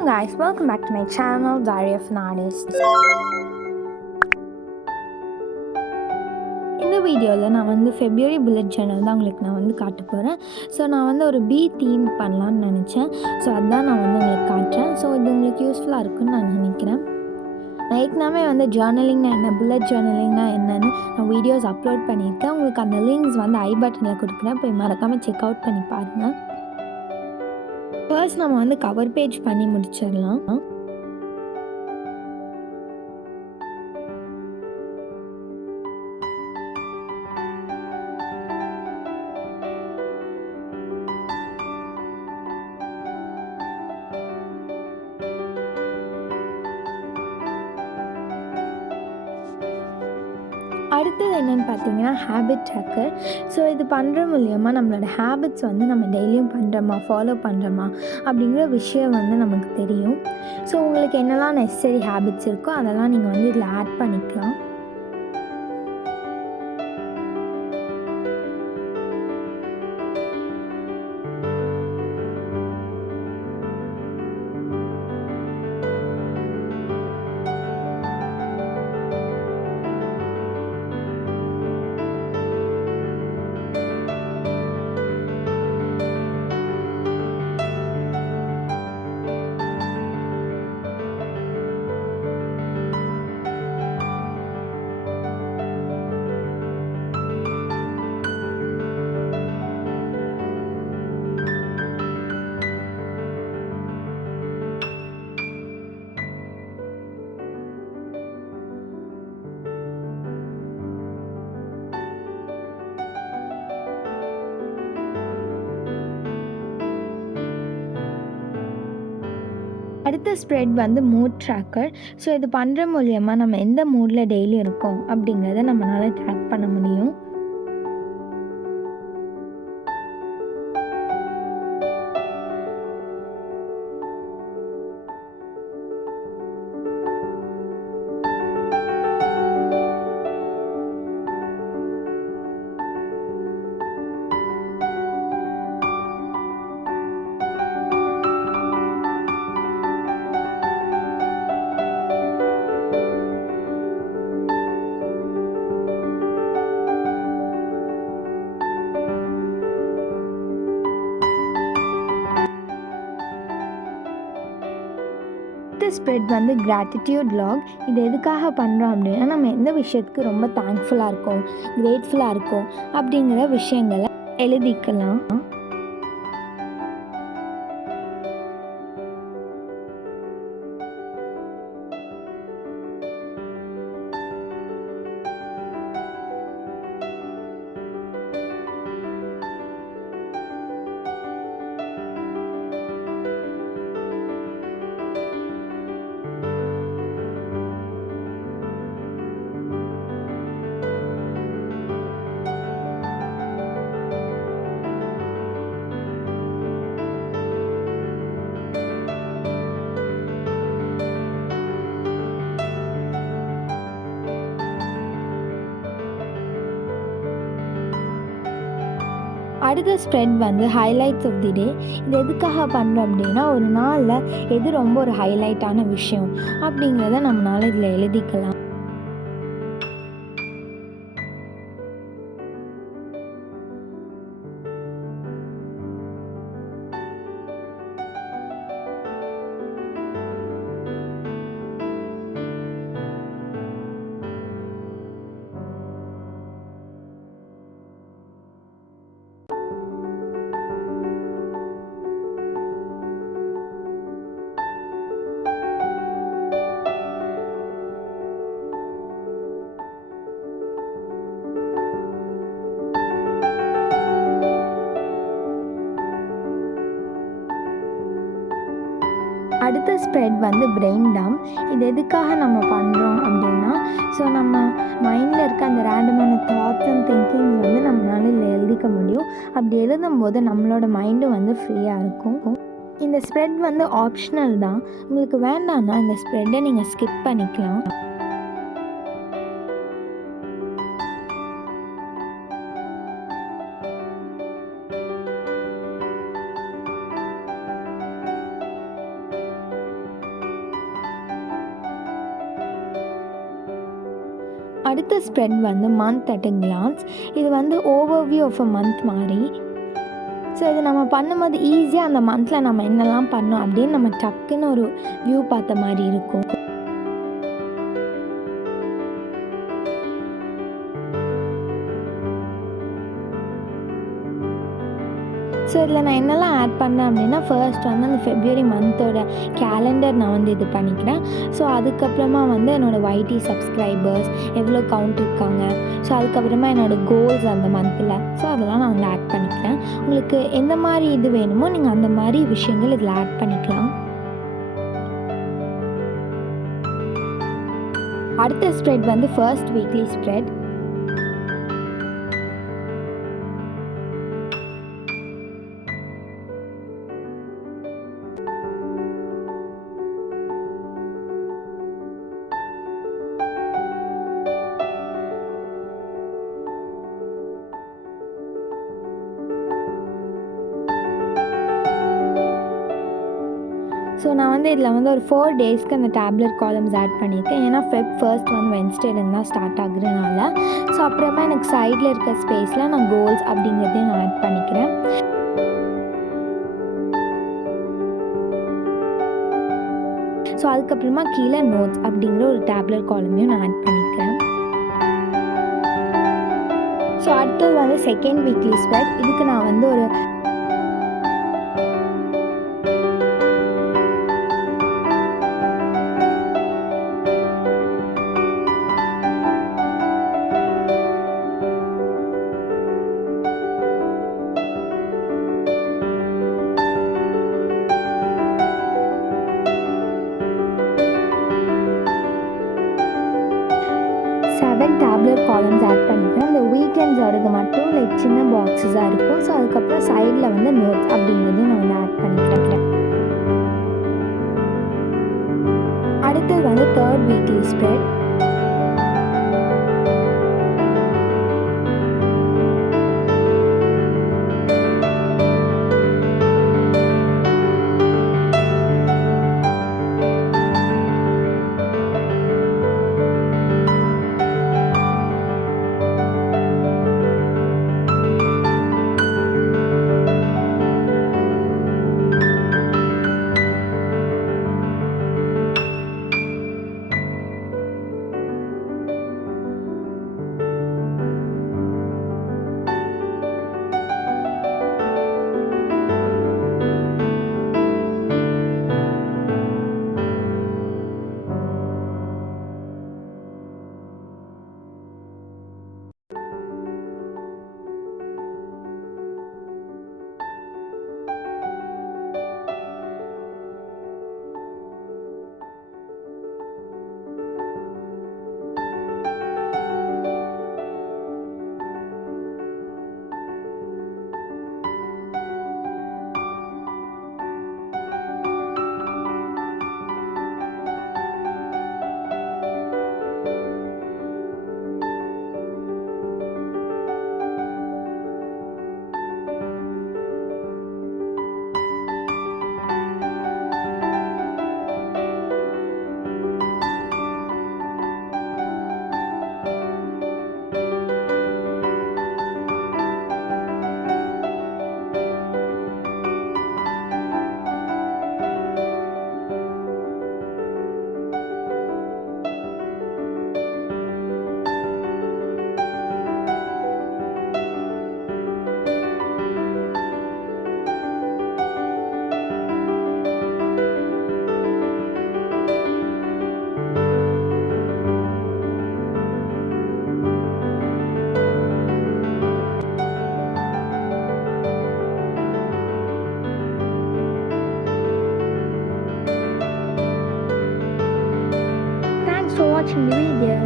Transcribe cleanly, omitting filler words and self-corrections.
Hello guys, welcome back to my channel Diary of an Artist. இந்த வீடியோவில் நான் வந்து ஃபெப்ரவரி புல்லட் ஜர்னல் தான் உங்களுக்கு நான் வந்து காட்ட போகிறேன். ஸோ நான் வந்து ஒரு பீ தீம் பண்ணலான்னு நினச்சேன். ஸோ அதுதான் நான் வந்து உங்களுக்கு காட்டுறேன். ஸோ இது உங்களுக்கு யூஸ்ஃபுல்லாக இருக்குன்னு நான் நினைக்கிறேன். நான் ஏற்கனவே வந்து ஜேர்னலிங்னா என்ன, புல்லட் ஜேர்னலிங்னா என்னன்னு நான் வீடியோஸ் அப்லோட் பண்ணியிருக்கேன். உங்களுக்கு அந்த லிங்க்ஸ் வந்து ஐ பட்டனில் கொடுக்குறேன், போய் மறக்காமல் செக் அவுட் பண்ணி பாருங்கள். ஃபர்ஸ்ட் நம்ம வந்து கவர் பேஜ் பண்ணி முடிச்சிடலாம். அடுத்தது என்னென்னு பார்த்தீங்கன்னா ஹேபிட் ட்ராக்கர். ஸோ இது பண்ணுற மூலியமாக நம்மளோட ஹேபிட்ஸ் வந்து நம்ம டெய்லியும் பண்ணுறோமா, ஃபாலோ பண்ணுறோமா அப்படிங்கிற விஷயம் வந்து நமக்கு தெரியும். ஸோ உங்களுக்கு என்னெல்லாம் நெசசரி ஹேபிட்ஸ் இருக்கோ அதெல்லாம் நீங்கள் வந்து இதில் ஆட் பண்ணிக்கலாம். அடுத்த ஸ்ப்ரெட் வந்து மூட் ட்ராக்கர். ஸோ இது பண்ணுற மூலியமாக நம்ம எந்த மூடில் டெய்லி இருக்கோம் அப்படிங்கிறத நம்மளால் ட்ராக் பண்ண முடியும். ஸ்ப்ரெட் வந்து கிராட்டிடியூட் லாக். இது எதுக்காக பண்ணுறோம் அப்படின்னா, நம்ம எந்த விஷயத்துக்கு ரொம்ப தேங்க்ஃபுல்லாக இருக்கோம், கிரேட்ஃபுல்லாக இருக்கோம் அப்படிங்கிற விஷயங்களை எழுதிக்கலாம். அடுத்த ஸ்ப்ரெட் வந்து ஹைலைட்ஸ் ஆஃப் தி டே. இது எதுக்காக பண்ணுறோம் அப்படின்னா, ஒரு நாளில் எது ரொம்ப ஒரு ஹைலைட்டான விஷயம் அப்படிங்கிறத நம்மளால் இதில் எழுதிக்கலாம். அடுத்த ஸ்ப்ரெட் வந்து பிரெயின் டம்ப். இது எதுக்காக நம்ம பண்ணுறோம் அப்படின்னா, ஸோ நம்ம மைண்டில் இருக்க அந்த ரேண்டமான தாட்ஸ் அண்ட் திங்கிங்ஸ் வந்து நம்மளால இதில் எழுதிக்க முடியும். அப்படி எழுதும்போது நம்மளோட மைண்டும் வந்து ஃப்ரீயாக இருக்கும். இந்த ஸ்ப்ரெட் வந்து ஆப்ஷனல் தான். உங்களுக்கு வேண்டாம்னா இந்த ஸ்ப்ரெட்டை நீங்கள் ஸ்கிப் பண்ணிக்கலாம். அடுத்த ஸ்ப்ரெட் வந்து மந்த் அட் அ கிளான்ஸ். இது வந்து ஓவர்வியூ ஆஃப் அ மந்த் மாதிரி. ஸோ இது நம்ம பண்ணும்போது ஈஸியாக அந்த மந்தில் நம்ம என்னெல்லாம் பண்ணோம் அப்படின்னு நம்ம டக்குன்னு ஒரு வியூ பார்த்த மாதிரி இருக்கும். ஸோ இதில் நான் என்னெல்லாம் ஆட் பண்ணேன் அப்படின்னா, ஃபர்ஸ்ட் வந்து அந்த ஃபெப்ரவரி மந்தோட கேலண்டர் நான் வந்து இது பண்ணிக்கிறேன். ஸோ அதுக்கப்புறமா வந்து என்னோடய YT சப்ஸ்கிரைபர்ஸ் எவ்வளோ கவுண்ட் இருக்காங்க, ஸோ அதுக்கப்புறமா என்னோடய கோல்ஸ் அந்த மந்தில், ஸோ அதெல்லாம் நான் வந்து ஆட் பண்ணிக்கிறேன். உங்களுக்கு எந்த மாதிரி இது வேணுமோ நீங்கள் அந்த மாதிரி விஷயங்கள் இதில் ஆட் பண்ணிக்கலாம். அடுத்த ஸ்ப்ரெட் வந்து ஃபர்ஸ்ட் வீக்லி ஸ்ப்ரெட். ஸோ நான் வந்து இதில் வந்து ஒரு 4 டேஸ்க்கு அந்த டேப்லெட் காலம்ஸ் ஆட் பண்ணியிருக்கேன். ஏன்னா ஃபர்ஸ்ட் வந்து வென்ஸ்டேலேருந்து தான் ஸ்டார்ட் ஆகுறதுனால. ஸோ அப்புறமா எனக்கு சைடில் இருக்க ஸ்பேஸில் நான் கோல்ஸ் அப்படிங்கிறதையும் நான் ஆட் பண்ணிக்கிறேன். ஸோ அதுக்கப்புறமா கீழே நோட்ஸ் அப்படிங்கிற ஒரு டேப்லெட் காலமையும் நான் ஆட் பண்ணிக்கிறேன். ஸோ அடுத்தது வந்து செகண்ட் வீக்லி ஸ்ப்ரெட். இதுக்கு நான் வந்து ஒரு 7 டேப்லெட் காலம்ஸ் ஆட் பண்ணிக்கிறேன். இந்த வீக்கெண்ட்ஸோடது மட்டும் சின்ன பாக்ஸஸாக இருக்கும். ஸோ அதுக்கப்புறம் சைடில் வந்து நோட்ஸ் அப்படிங்கிறதையும் நான் வந்து ஆட் பண்ணிக்கிறேன். அடுத்தது வந்து third weekly spread. Watching the video.